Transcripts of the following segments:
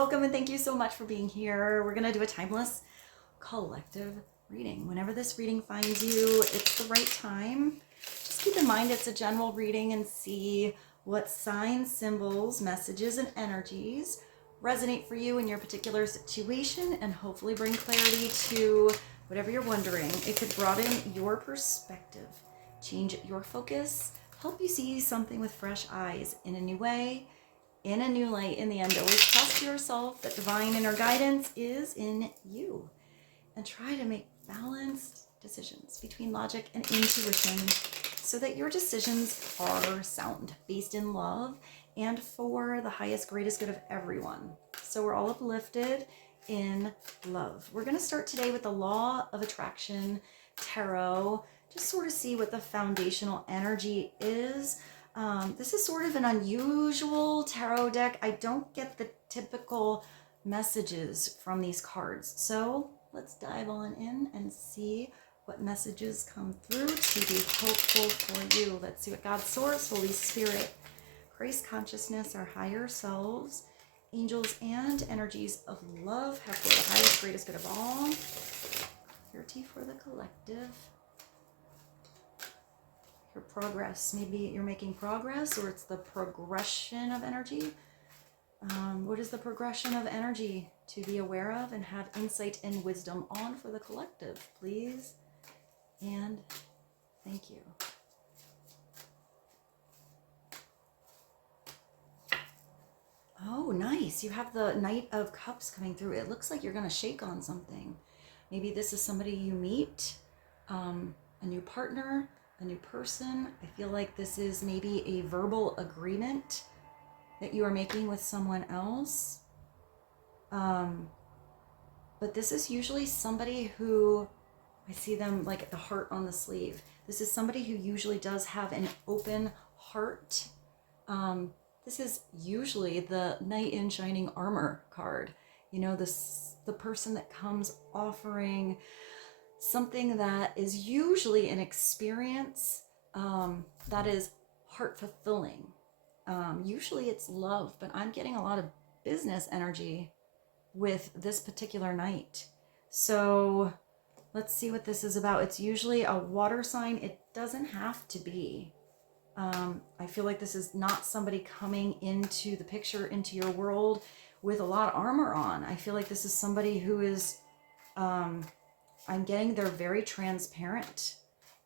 Welcome and thank you so much for being here. We're going to do a timeless collective reading. Whenever this reading finds you, it's the right time. Just keep in mind it's a general reading and see what signs, symbols, messages, and energies resonate for you in your particular situation and hopefully bring clarity to whatever you're wondering. It could broaden your perspective, change your focus, help you see something with fresh eyes in a new way, in a new light. In the end, always trust yourself that divine inner guidance is in you, and try to make balanced decisions between logic and intuition so that your decisions are sound, based in love, and for the highest, greatest good of everyone. So we're all uplifted in love. We're going to start today with the Law of Attraction Tarot, just sort of see what the foundational energy is. This is sort of an unusual tarot deck. I don't get the typical messages from these cards. So let's dive on in and see what messages come through to be helpful for you. Let's see what God, Source, Holy Spirit, Christ consciousness, our higher selves, angels, and energies of love have for the highest, greatest good of all. Clarity for the collective. Your progress. Maybe you're making progress, or it's the progression of energy. What is the progression of energy to be aware of and have insight and wisdom on for the collective, please? And thank you. Oh, nice. You have the Knight of Cups coming through. It looks like you're going to shake on something. Maybe this is somebody you meet, a new partner, a new person. I feel like this is maybe a verbal agreement that you are making with someone else. But this is usually somebody who, I see them like the heart on the sleeve. This is somebody who usually does have an open heart. This is usually the Knight in Shining Armor card. You know, the person that comes offering something that is usually an experience that is heart fulfilling. Usually it's love, but I'm getting a lot of business energy with this particular Knight. So let's see what this is about. It's usually a water sign. It doesn't have to be. I feel like this is not somebody coming into the picture, into your world with a lot of armor on. I feel like this is somebody who is, I'm getting they're very transparent,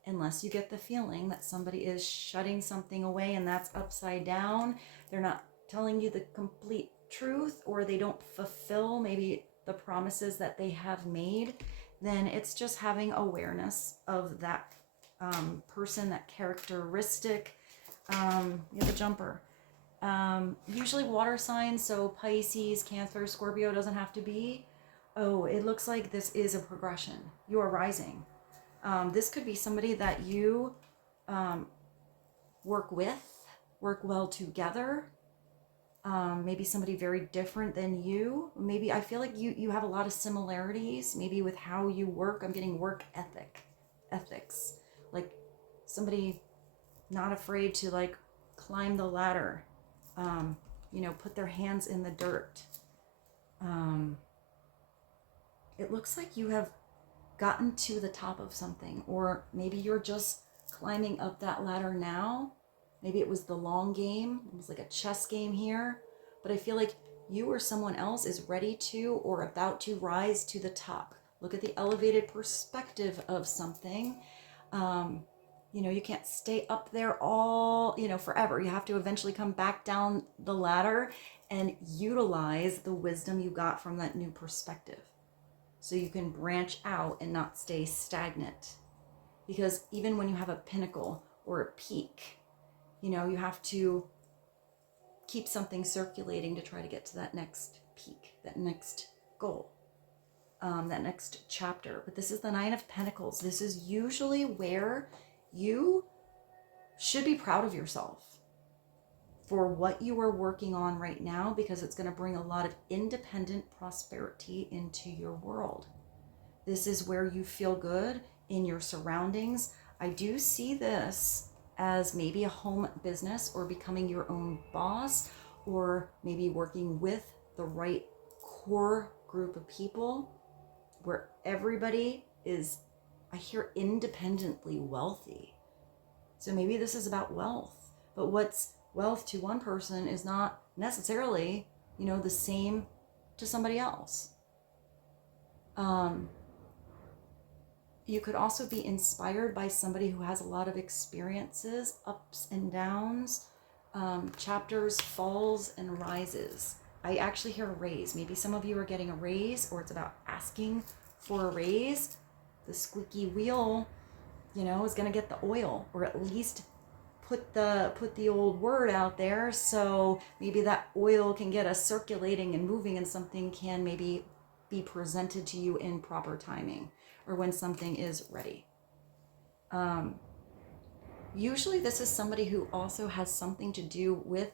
unless you get the feeling that somebody is shutting something away and that's upside down. They're not telling you the complete truth, or they don't fulfill maybe the promises that they have made. Then it's just having awareness of that person, that characteristic. You have a Jumper. Usually water signs, so Pisces, Cancer, Scorpio, doesn't have to be. Oh, it looks like this is a progression. You are rising. This could be somebody that you work with, work well together. Maybe somebody very different than you. Maybe I feel like you have a lot of similarities, maybe with how you work. I'm getting work ethics. Like somebody not afraid to like climb the ladder, you know, put their hands in the dirt. It looks like you have gotten to the top of something, or maybe you're just climbing up that ladder now. Maybe it was the long game. It was like a chess game here, but I feel like you or someone else is ready to or about to rise to the top. Look at the elevated perspective of something. You know, you can't stay up there all, you know, forever. You have to eventually come back down the ladder and utilize the wisdom you got from that new perspective, so you can branch out and not stay stagnant. Because even when you have a pinnacle or a peak, you know, you have to keep something circulating to try to get to that next peak, that next goal, that next chapter. But this is the Nine of Pentacles. This is usually where you should be proud of yourself for what you are working on right now, because it's going to bring a lot of independent prosperity into your world. This is where you feel good in your surroundings. I do see this as maybe a home business, or becoming your own boss, or maybe working with the right core group of people where everybody is, I hear, independently wealthy. So maybe this is about wealth, but what's wealth to one person is not necessarily, you know, the same to somebody else. You could also be inspired by somebody who has a lot of experiences, ups and downs, chapters, falls and rises. I actually hear a raise. Maybe some of you are getting a raise, or it's about asking for a raise. The squeaky wheel, you know, is going to get the oil, or at least put the old word out there, so maybe that oil can get us circulating and moving, and something can maybe be presented to you in proper timing, or when something is ready. Usually this is somebody who also has something to do with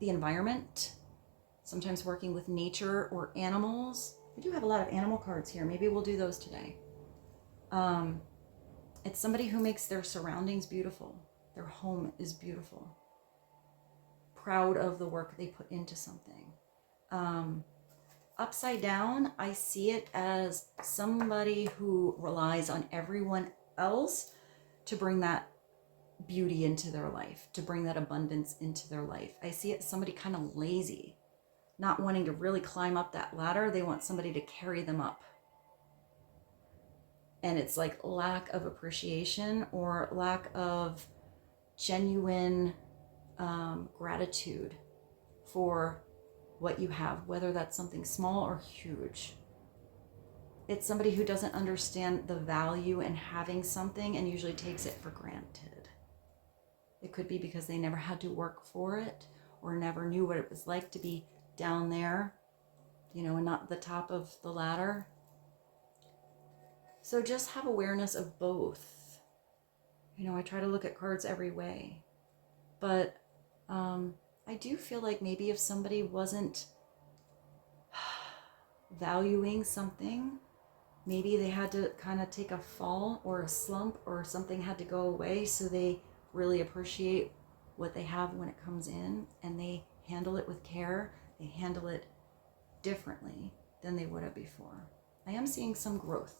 the environment, sometimes working with nature or animals. I do have a lot of animal cards here. Maybe we'll do those today. It's somebody who makes their surroundings beautiful. Their home is beautiful. Proud of the work they put into something. Upside down, I see it as somebody who relies on everyone else to bring that beauty into their life, to bring that abundance into their life. I see it as somebody kind of lazy, not wanting to really climb up that ladder. They want somebody to carry them up. And it's like lack of appreciation or lack of genuine gratitude for what you have, whether that's something small or huge. It's somebody who doesn't understand the value in having something and usually takes it for granted. It could be because they never had to work for it, or never knew what it was like to be down there, you know, and not the top of the ladder. So just have awareness of both. You know, I try to look at cards every way, but I do feel like maybe if somebody wasn't valuing something, maybe they had to kind of take a fall or a slump, or something had to go away, so they really appreciate what they have when it comes in, and they handle it with care. They handle it differently than they would have before. I am seeing some growth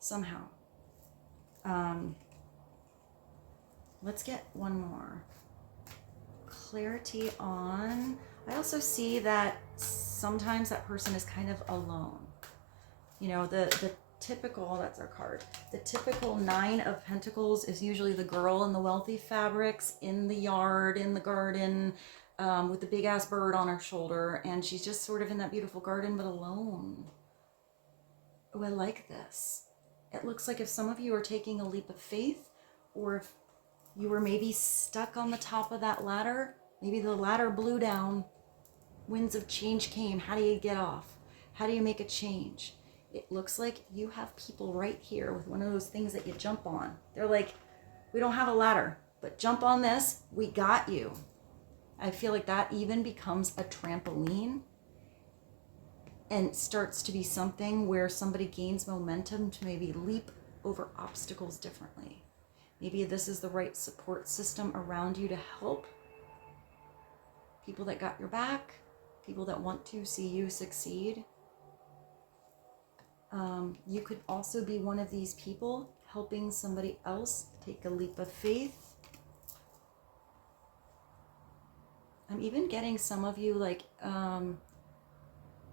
somehow. Let's get one more. Clarity on, I also see that sometimes that person is kind of alone. You know, the typical, that's our card, the typical 9 of Pentacles is usually the girl in the wealthy fabrics, in the yard, in the garden, with the big ass bird on her shoulder, and she's just sort of in that beautiful garden, but alone. Oh, I like this. It looks like if some of you are taking a leap of faith, or if you were maybe stuck on the top of that ladder, maybe the ladder blew down, winds of change came. How do you get off? How do you make a change? It looks like you have people right here with one of those things that you jump on. They're like, we don't have a ladder, but jump on this, we got you. I feel like that even becomes a trampoline and starts to be something where somebody gains momentum to maybe leap over obstacles differently. Maybe this is the right support system around you to help. People that got your back, people that want to see you succeed. You could also be one of these people helping somebody else take a leap of faith. I'm even getting some of you like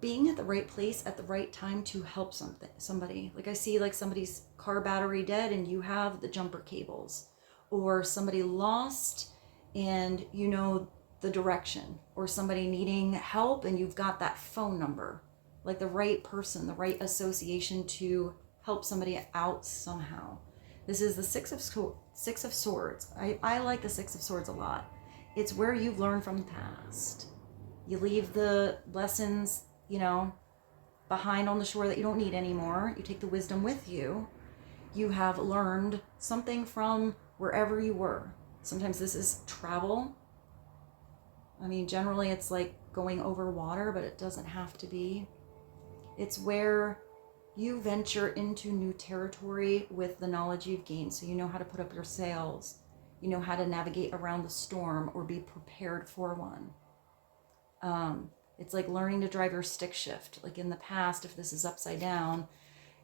being at the right place at the right time to help somebody. Like I see like somebody's car battery dead and you have the jumper cables, or somebody lost and you know the direction, or somebody needing help and you've got that phone number, like the right person, the right association to help somebody out somehow. This is the Six of Swords. I like the Six of Swords a lot. It's where you've learned from the past. You leave the lessons, you know, behind on the shore that you don't need anymore. You take the wisdom with you. You have learned something from wherever you were. Sometimes this is travel. I mean, generally it's like going over water, but it doesn't have to be. It's where you venture into new territory with the knowledge you've gained. So you know how to put up your sails. You know how to navigate around the storm or be prepared for one. It's like learning to drive your stick shift. Like in the past, if this is upside down,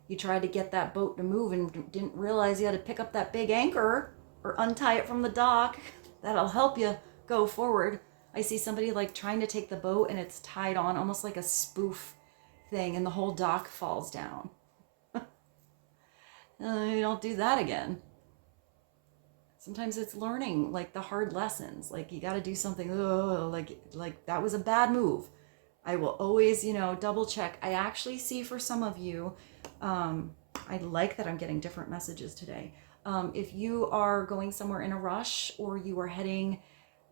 you tried to get that boat to move and didn't realize you had to pick up that big anchor or untie it from the dock. That'll help you go forward. I see somebody like trying to take the boat and it's tied on almost like a spoof thing and the whole dock falls down. You don't do that again. Sometimes it's learning like the hard lessons. Like you got to do something, like that was a bad move. I will always, double check. I actually see for some of you, I like that I'm getting different messages today. If you are going somewhere in a rush or you are heading,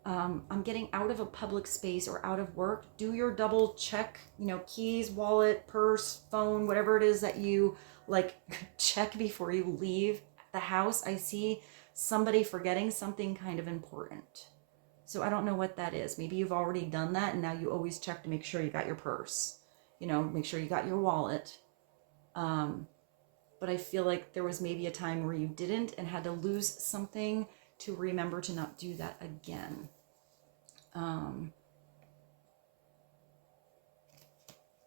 I'm getting out of a public space or out of work, do your double check, keys, wallet, purse, phone, whatever it is that you like check before you leave the house. I see somebody forgetting something kind of important. So I don't know what that is. Maybe you've already done that and now you always check to make sure you got your purse, make sure you got your wallet. But I feel like there was maybe a time where you didn't and had to lose something to remember to not do that again.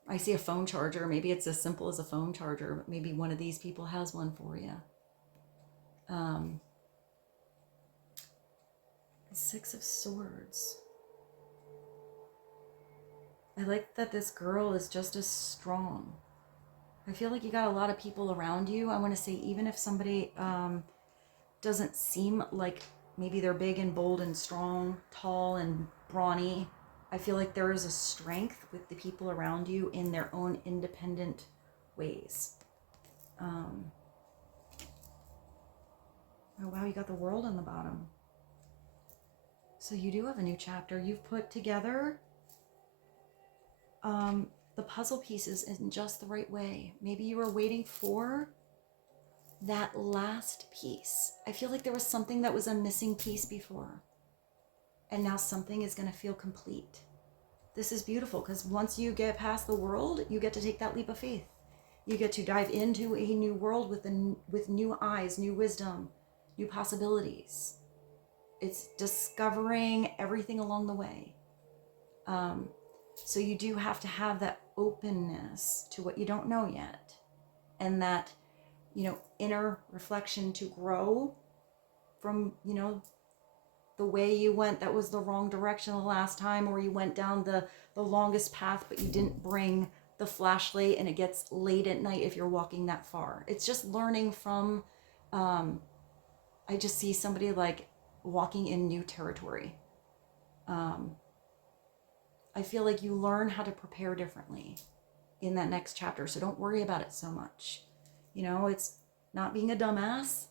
I see a phone charger. Maybe it's as simple as a phone charger, but maybe one of these people has one for you. The Six of Swords. I like that this girl is just as strong. I feel like you got a lot of people around you. I want to say even if somebody doesn't seem like maybe they're big and bold and strong, tall and brawny, I feel like there is a strength with the people around you in their own independent ways. Oh wow, you got the World on the bottom. So you do have a new chapter. You've put together the puzzle pieces in just the right way. Maybe you were waiting for that last piece. I feel like there was something that was a missing piece before. And now something is going to feel complete. This is beautiful because once you get past the World, you get to take that leap of faith. You get to dive into a new world with new eyes, new wisdom, new possibilities. It's discovering everything along the way. So you do have to have that openness to what you don't know yet. And that, inner reflection to grow from, the way you went that was the wrong direction the last time, or you went down the longest path, but you didn't bring the flashlight and it gets late at night if you're walking that far. It's just learning from, I just see somebody like walking in new territory. I feel like you learn how to prepare differently in that next chapter. So don't worry about it so much. It's not being a dumbass.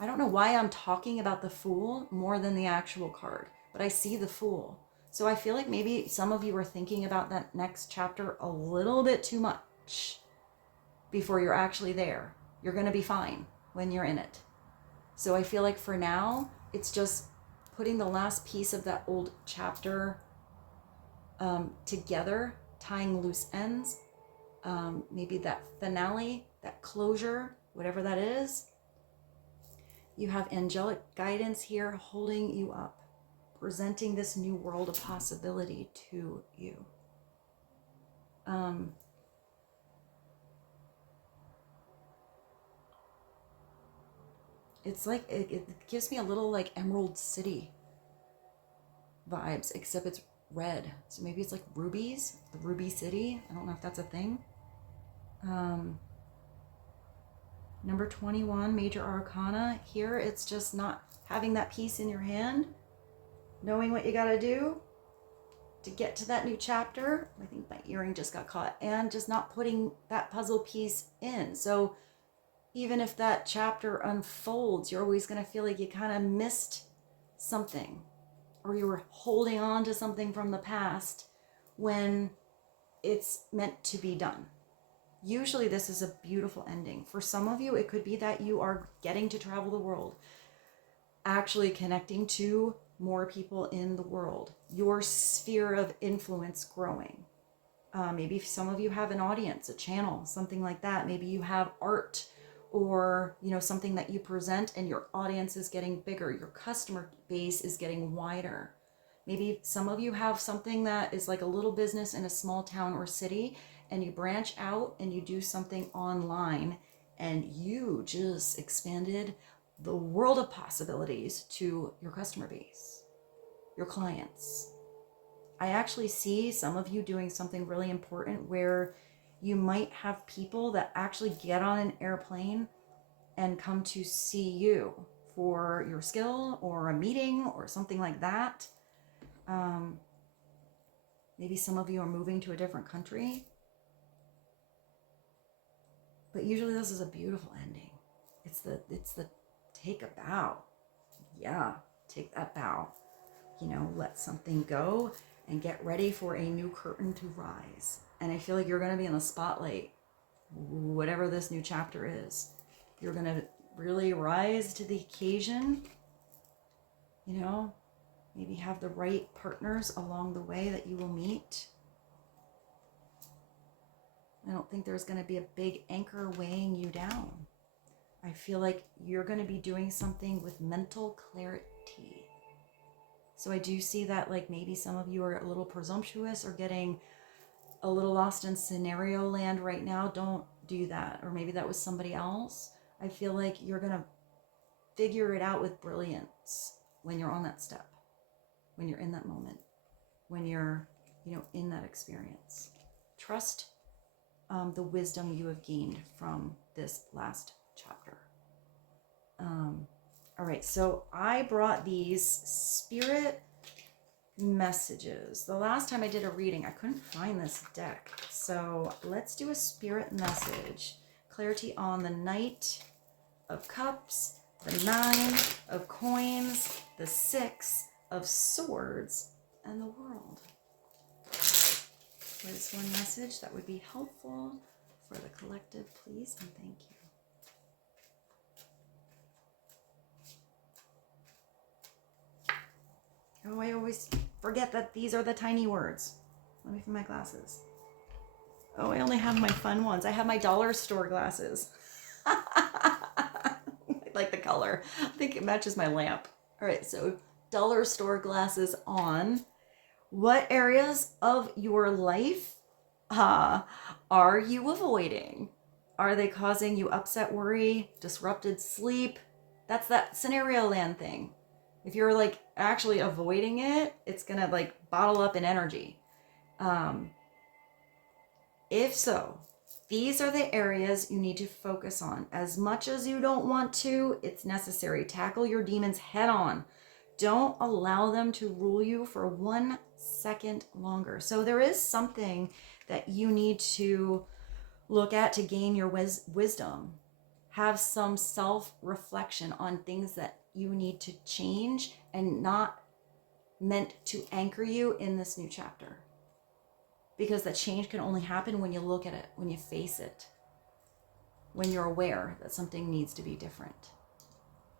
I don't know why I'm talking about the Fool more than the actual card, but I see the Fool. So I feel like maybe some of you are thinking about that next chapter a little bit too much before you're actually there. You're going to be fine when you're in it. So I feel like for now, it's just putting the last piece of that old chapter together, tying loose ends, maybe that finale, that closure, whatever that is. You have angelic guidance here holding you up, presenting this new world of possibility to you. It's like, it gives me a little like Emerald City vibes, except it's red. So maybe it's like rubies, the Ruby City. I don't know if that's a thing. Number 21, Major Arcana. Here, it's just not having that piece in your hand, knowing what you got to do to get to that new chapter. I think my earring just got caught. And just not putting that puzzle piece in. So even if that chapter unfolds, you're always going to feel like you kind of missed something, or you were holding on to something from the past when it's meant to be done. Usually this is a beautiful ending. For some of you, it could be that you are getting to travel the world, actually connecting to more people in the world, your sphere of influence growing. Maybe some of you have an audience, a channel, something like that. Maybe you have art or, something that you present and your audience is getting bigger. Your customer base is getting wider. Maybe some of you have something that is like a little business in a small town or city, and you branch out and you do something online, and you just expanded the world of possibilities to your customer base, your clients. I actually see some of you doing something really important where you might have people that actually get on an airplane and come to see you for your skill or a meeting or something like that. Maybe some of you are moving to a different country. But usually this is a beautiful ending. It's the take a bow. Yeah, take that bow. You know, let something go and get ready for a new curtain to rise. And I feel like you're going to be in the spotlight, whatever this new chapter is. You're going to really rise to the occasion, you know, maybe have the right partners along the way that you will meet. I don't think there's going to be a big anchor weighing you down. I feel like you're going to be doing something with mental clarity. So I do see that, like, maybe some of you are a little presumptuous or getting a little lost in scenario land right now. Don't do that. Or maybe that was somebody else. I feel like you're going to figure it out with brilliance when you're on that step, when you're in that moment, when you're, you know, in that experience. Trust the wisdom you have gained from this last chapter. All right, so I brought these spirit messages. The last time I did a reading, I couldn't find this deck. So let's do a spirit message. Clarity on the Knight of Cups, the 9 of Coins, the 6 of Swords, and the World. What is one message that would be helpful for the collective, please, and thank you. Oh, I always forget that these are the tiny words. Let me find my glasses. Oh, I only have my fun ones. I have my dollar store glasses. I like the color. I think it matches my lamp. All right, so dollar store glasses on. What areas of your life are you avoiding? Are they causing you upset, worry, disrupted sleep? That's that scenario land thing. If you're like actually avoiding it, it's gonna like bottle up in energy. If so, these are the areas you need to focus on. As much as you don't want to, it's necessary. Tackle your demons head on. Don't allow them to rule you for 1 second longer. So there is something that you need to look at to gain your wisdom. Have some self-reflection on things that you need to change and not meant to anchor you in this new chapter. Because that change can only happen when you look at it, when you face it, when you're aware that something needs to be different.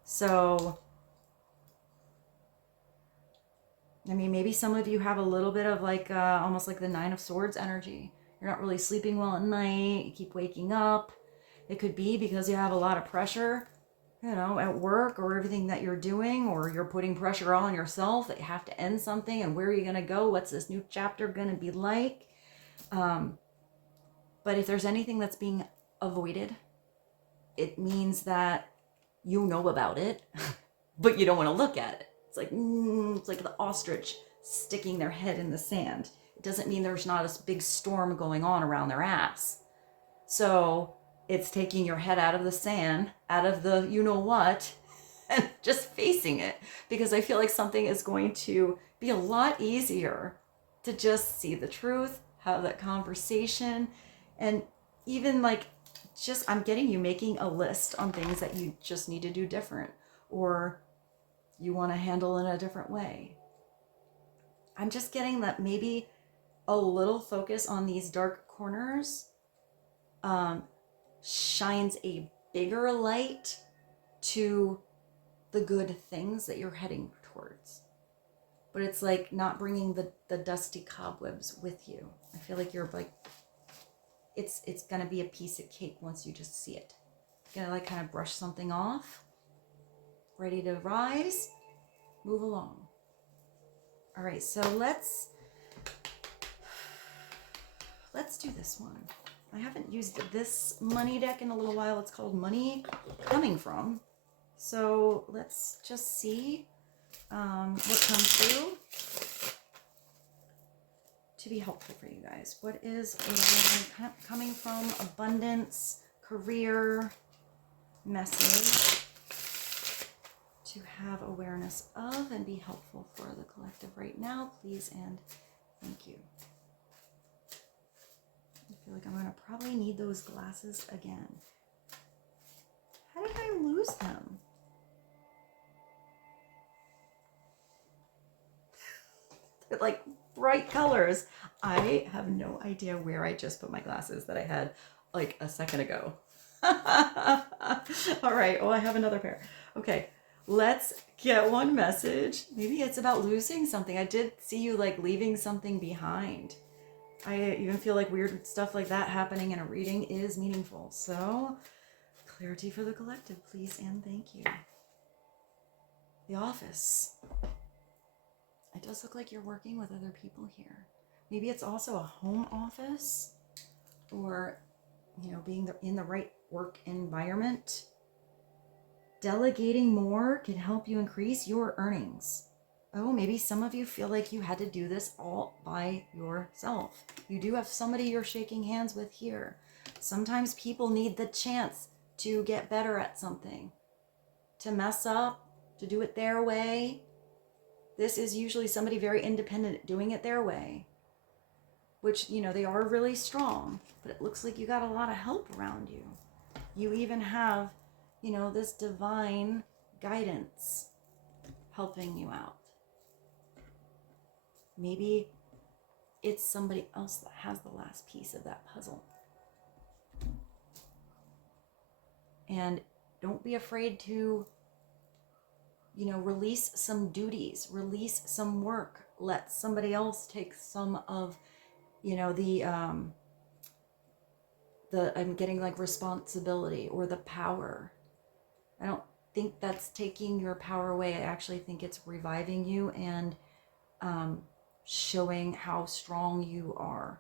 So, I mean, maybe some of you have a little bit of like almost like the 9 of Swords energy. You're not really sleeping well at night. You keep waking up. It could be because you have a lot of pressure, you know, at work or everything that you're doing, or you're putting pressure on yourself that you have to end something, and where are you going to go? What's this new chapter going to be like? But if there's anything that's being avoided, it means that you know about it, but you don't want to look at it. It's like the ostrich sticking their head in the sand. It doesn't mean there's not a big storm going on around their ass. So it's taking your head out of the sand, out of the you know what, and just facing it. Because I feel like something is going to be a lot easier to just see the truth, have that conversation, and even like just I'm getting you making a list on things that you just need to do different, or you want to handle in a different way. I'm just getting that maybe a little focus on these dark corners shines a bigger light to the good things that you're heading towards. But it's like not bringing the dusty cobwebs with you. I feel like you're like, it's going to be a piece of cake once you just see it. You're going to like kind of brush something off, ready to rise, move along. All right, so let's do this one. I haven't used this money deck in a little while. It's called Money Coming From. So let's just see what comes through to be helpful for you guys. What is coming from abundance, career, message to have awareness of and be helpful for the collective right now, please and thank you. I feel like I'm going to probably need those glasses again. How did I lose them? They're like bright colors. I have no idea where I just put my glasses that I had like a second ago. All right. Oh, I have another pair. Okay. Let's get one message. Maybe it's about losing something. I did see you like leaving something behind. I even feel like weird stuff like that happening in a reading is meaningful. So, clarity for the collective, please and thank you. The office. It does look like you're working with other people here. Maybe it's also a home office or, you know, being in the right work environment. Delegating more can help you increase your earnings. Oh, maybe some of you feel like you had to do this all by yourself. You do have somebody you're shaking hands with here. Sometimes people need the chance to get better at something, to mess up, to do it their way. This is usually somebody very independent doing it their way, which, you know, they are really strong, but it looks like you got a lot of help around you. You even have, you know, this divine guidance helping you out. Maybe it's somebody else that has the last piece of that puzzle. And don't be afraid to, you know, release some duties, release some work, let somebody else take some of, you know, the I'm getting like responsibility or the power. I don't think that's taking your power away. I actually think it's reviving you and showing how strong you are.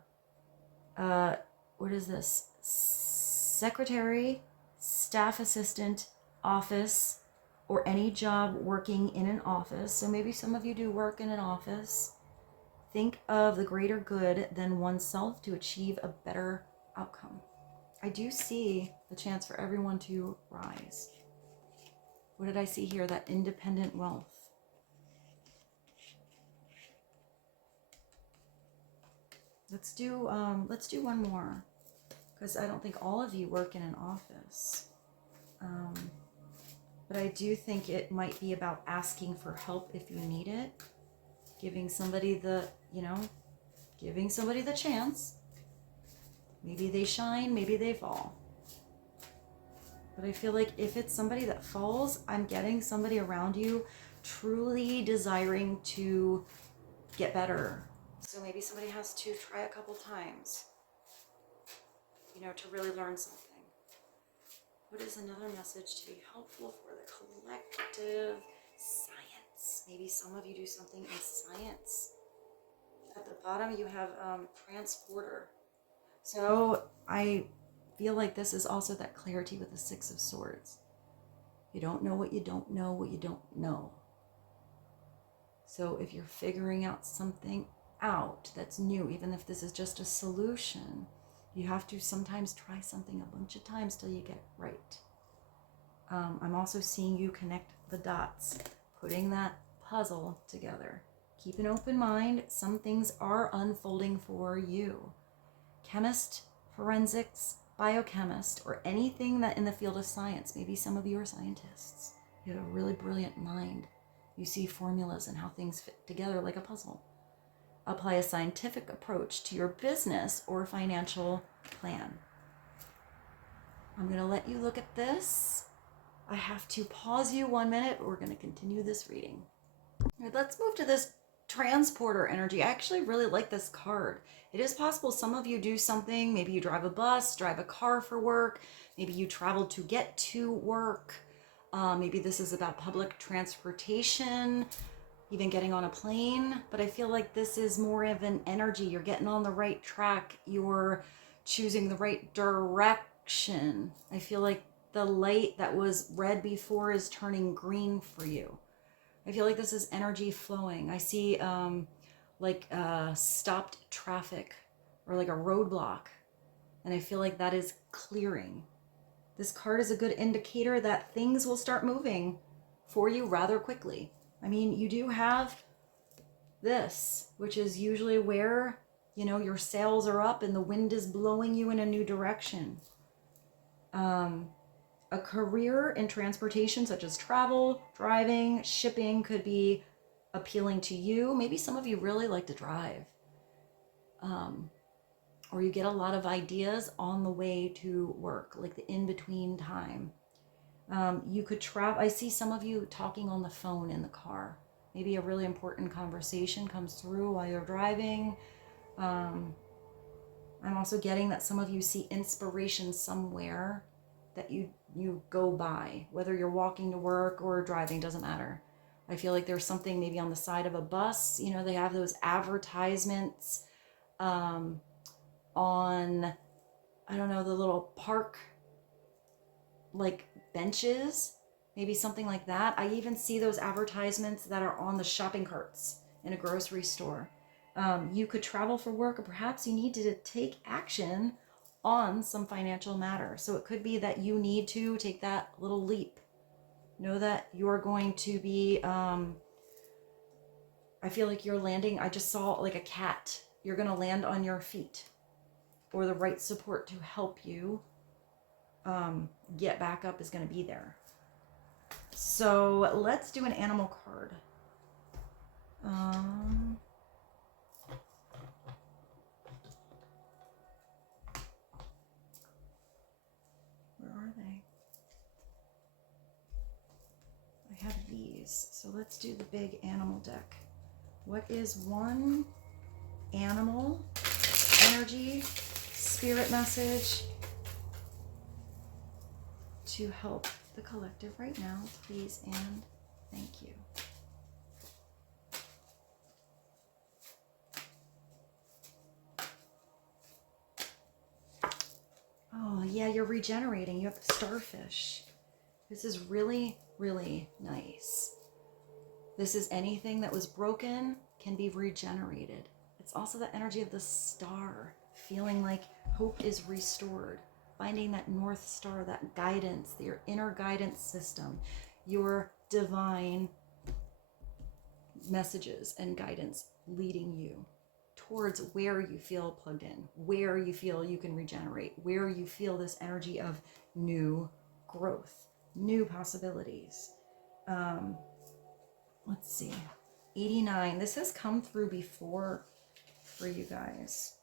What is this? Secretary, staff assistant, office, or any job working in an office. So maybe some of you do work in an office. Think of the greater good than oneself to achieve a better outcome. I do see the chance for everyone to rise. What did I see here? That independent wealth. Let's do one more, because I don't think all of you work in an office. But I do think it might be about asking for help if you need it, giving somebody the, you know, giving somebody the chance. Maybe they shine, maybe they fall. But I feel like if it's somebody that falls, I'm getting somebody around you truly desiring to get better. So maybe somebody has to try a couple times, you know, to really learn something. What is another message to be helpful for the collective? Science. Maybe some of you do something in science. At the bottom, you have transporter. So I feel like this is also that clarity with the Six of Swords. You don't know what you don't know what you don't know. So if you're figuring out something out that's new, even if this is just a solution, you have to sometimes try something a bunch of times till you get it right. I'm also seeing you connect the dots, putting that puzzle together. Keep an open mind. Some things are unfolding for you. Chemist, forensics, biochemist, or anything that in the field of science. Maybe some of you are scientists. You have a really brilliant mind. You see formulas and how things fit together like a puzzle. Apply a scientific approach to your business or financial plan. I'm going to let you look at this. I have to pause you 1 minute, but we're going to continue this reading. All right, let's move to this transporter energy. I actually really like this card. It is possible some of you do something. Maybe you drive a bus, drive a car for work. Maybe you travel to get to work. Maybe this is about public transportation. even getting on a plane, but I feel like this is more of an energy. You're getting on the right track. You're choosing the right direction. I feel like the light that was red before is turning green for you. I feel like this is energy flowing. I see like stopped traffic or like a roadblock, and I feel like that is clearing. This card is a good indicator that things will start moving for you rather quickly. I mean, you do have this, which is usually where, you know, your sails are up and the wind is blowing you in a new direction. A career in transportation, such as travel, driving, shipping, could be appealing to you. Maybe some of you really like to drive. Or you get a lot of ideas on the way to work, like the in-between time. You could travel. I see some of you talking on the phone in the car. Maybe a really important conversation comes through while you're driving. I'm also getting that some of you see inspiration somewhere that you go by, whether you're walking to work or driving, doesn't matter. I feel like there's something maybe on the side of a bus. You know, they have those advertisements on, I don't know, the little park like benches, maybe something like that. I even see those advertisements that are on the shopping carts in a grocery store. You could travel for work, or perhaps you need to take action on some financial matter. So it could be that you need to take that little leap. Know that you're going to be, I feel like you're landing, I just saw like a cat. You're going to land on your feet, or the right support to help you get back up is going to be there. So let's do an animal card. Where are they? I have these. So let's do the big animal deck. What is one animal, energy, spirit message to help the collective right now, please and thank you. Oh, yeah, you're regenerating. You have the starfish. This is really, really nice. This is anything that was broken can be regenerated. It's also the energy of the star, feeling like hope is restored, finding that North Star, that guidance, your inner guidance system, your divine messages and guidance leading you towards where you feel plugged in, where you feel you can regenerate, where you feel this energy of new growth, new possibilities. Let's see, 89. This has come through before for you guys.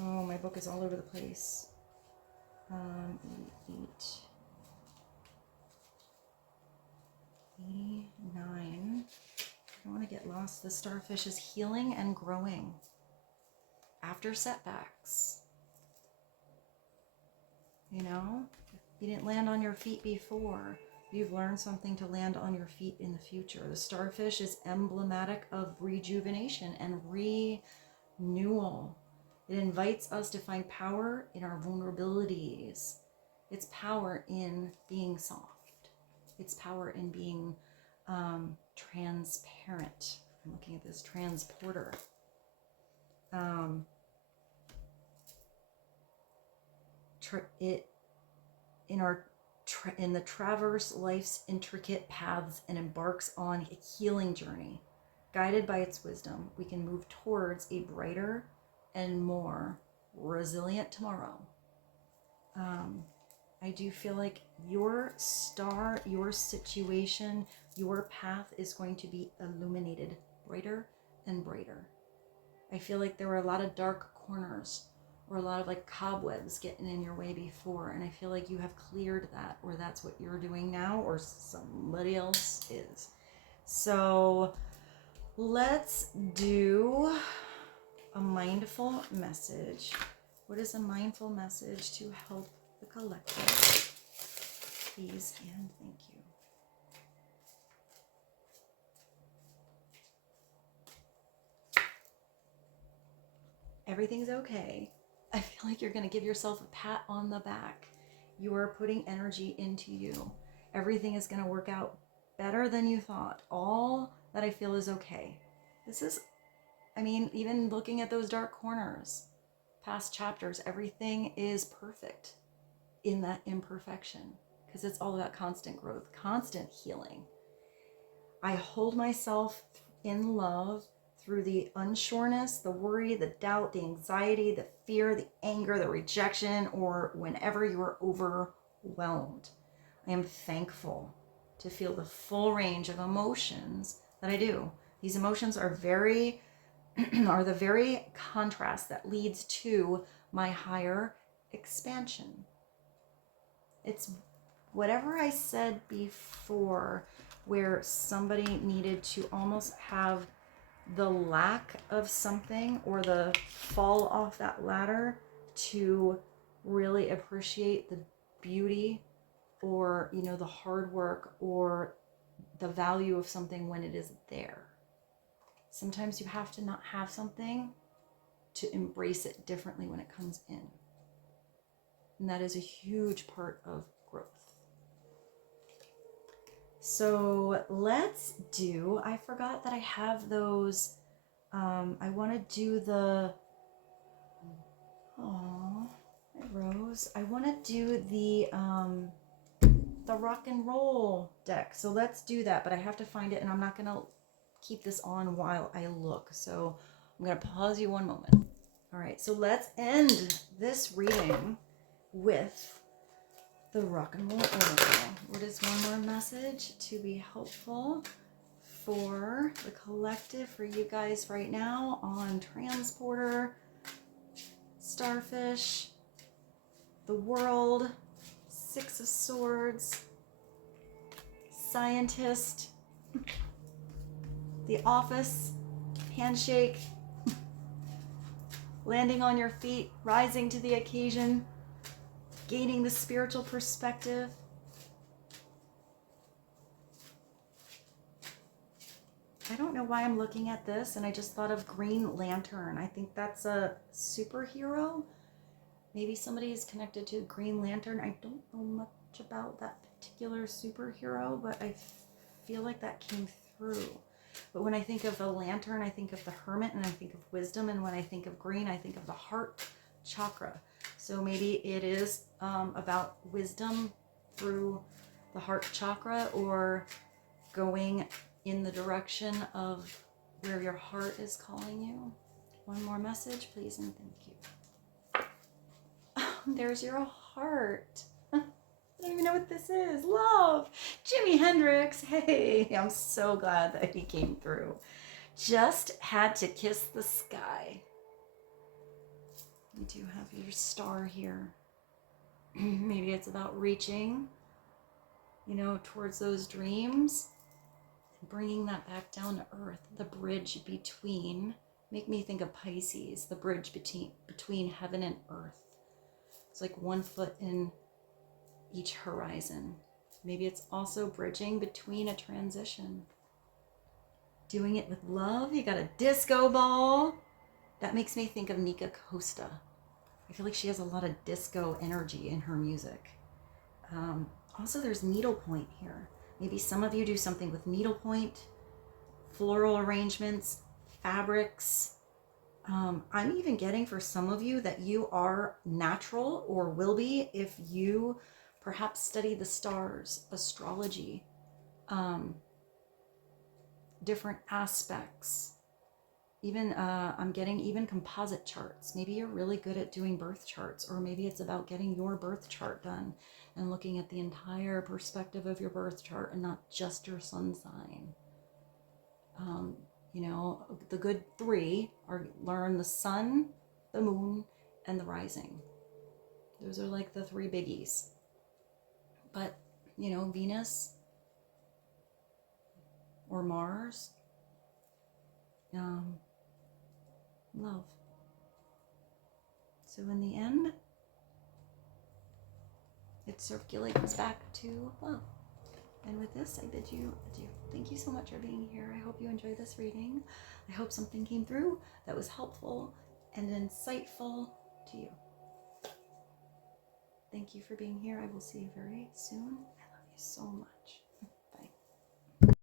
Oh, my book is all over the place. 89. I don't want to get lost. The starfish is healing and growing after setbacks. You know, you didn't land on your feet before. You've learned something to land on your feet in the future. The starfish is emblematic of rejuvenation and renewal. It invites us to find power in our vulnerabilities. It's power in being soft. It's power in being transparent. I'm looking at this transporter. In the traverse life's intricate paths and embarks on a healing journey. Guided by its wisdom, we can move towards a brighter and more resilient tomorrow. I do feel like your star, your situation, your path is going to be illuminated brighter and brighter. I feel like there were a lot of dark corners or a lot of like cobwebs getting in your way before, and I feel like you have cleared that, or that's what you're doing now, or somebody else is. So let's do a mindful message. What is a mindful message to help the collective? Please and thank you. Everything's okay. I feel like you're going to give yourself a pat on the back. You are putting energy into you. Everything is going to work out better than you thought. All that I feel is okay. This is, I mean, even looking at those dark corners, past chapters, everything is perfect in that imperfection, because it's all about constant growth, constant healing. I hold myself in love through the unsureness, the worry, the doubt, the anxiety, the fear, the anger, the rejection, or whenever you are overwhelmed. I am thankful to feel the full range of emotions that I do. These emotions are are the very contrast that leads to my higher expansion. It's whatever I said before, where somebody needed to almost have the lack of something or the fall off that ladder to really appreciate the beauty or, you know, the hard work or the value of something when it is there. Sometimes you have to not have something to embrace it differently when it comes in. And that is a huge part of growth. So let's do, I forgot that I have those, I want to do the, Rose, I want to do the rock and roll deck. So let's do that, but I have to find it, and I'm not going to keep this on while I look. So I'm going to pause you one moment. All right, so let's end this reading with the rock and roll oracle. What is one more message to be helpful for the collective, for you guys right now on Transporter, Starfish, the World, Six of Swords, Scientist, the Office, Handshake, landing on your feet, rising to the occasion, gaining the spiritual perspective. I don't know why I'm looking at this, and I just thought of Green Lantern. I think that's a superhero. Maybe somebody is connected to Green Lantern. I don't know much about that particular superhero, but I feel like that came through. But when I think of a lantern, I think of the hermit, and I think of wisdom. And when I think of green, I think of the heart chakra. So maybe it is about wisdom through the heart chakra, or going in the direction of where your heart is calling you. One more message, please, and thank you. Oh, there's your heart. I don't even know what this is. Love. Jimi Hendrix. Hey, I'm so glad that he came through. Just had to kiss the sky. You do have your star here. Maybe it's about reaching, you know, towards those dreams, bringing that back down to earth. The bridge between, make me think of Pisces, the bridge between heaven and earth. It's like one foot in each horizon. Maybe it's also bridging between a transition. Doing it with love. You got a disco ball. That makes me think of NIKKA COSTA. I feel like she has a lot of disco energy in her music. Also, there's needlepoint here. Maybe some of you do something with needlepoint, floral arrangements, fabrics. I'm even getting for some of you that you are natural, or will be if you perhaps study the stars, astrology, different aspects. Even I'm getting even composite charts. Maybe you're really good at doing birth charts, or maybe it's about getting your birth chart done and looking at the entire perspective of your birth chart and not just your sun sign. You know, the good three are learn the sun, the moon, and the rising. Those are like the three biggies. But, you know, Venus or Mars, love. So in the end, it circulates back to love. And with this, I bid you adieu. Thank you so much for being here. I hope you enjoyed this reading. I hope something came through that was helpful. and insightful to you. Thank you for being here. I will see you very soon. I love you so much.